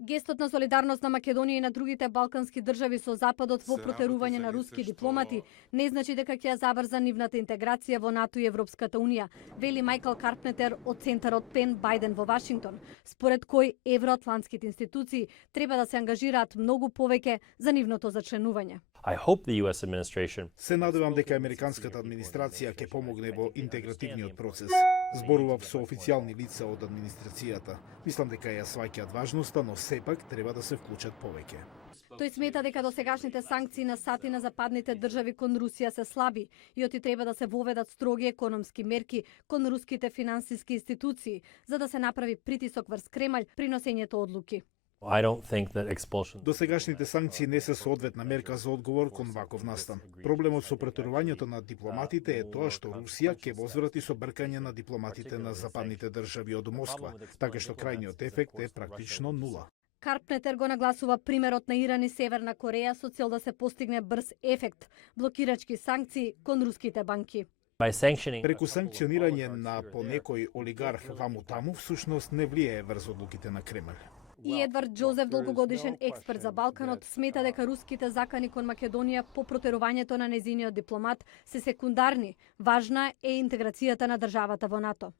Гестот на солидарност на Македонија и на другите балкански држави со Западот во протерување на руски дипломати не значи дека ќе ја заврза нивната интеграција во НАТО и Европската унија, вели Майкл Карпнетер од Центарот Пен Бајден во Вашингтон, според кој евроатлантските институции треба да се ангажираат многу повеќе за нивното зачленување. Се надевам дека американската администрација ќе помогне во интегративниот процес. Зборував со официјални лица од администрацијата. Мислам дека ја сваќаат важноста, но сепак треба да се вклучат повеќе. Тој смета дека досегашните санкции на САД и на западните држави кон Русија се слаби и оти треба да се воведат строги економски мерки кон руските финансиски институции, за да се направи притисок врз Кремљ при носењето одлуки. Досегашните санкции не се соодветна мерка за одговор кон ваков настан. Проблемот со претерувањето на дипломатите е тоа што Русија ќе возврати со бркање на дипломатите на западните држави од Москва, така што крајниот ефект е практично нула. Карпнетер го нагласува примерот на Иран и Северна Кореја со цел да се постигне брз ефект, блокирачки санкции кон руските банки. Преку санкционирање на по некој олигарх ваму таму, всушност не влијае врз одлуките на Кремљ. И Едвард Џозеф, долгогодишен експерт за Балканот, смета дека руските закани кон Македонија по протерувањето на незиниот дипломат се секундарни. Важна е интеграцијата на државата во НАТО.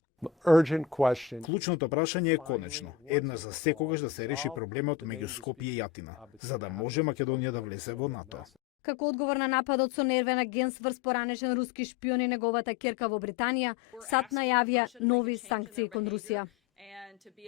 Клучното прашање е конечно, еднаш за секогаш да се реши проблемот меѓу Скопје и Атина, за да може Македонија да влезе во НАТО. Како одговор на нападот со нервен агент врз поранешен руски шпион и неговата ќерка во Британија, САД најавија нови санкции кон Русија.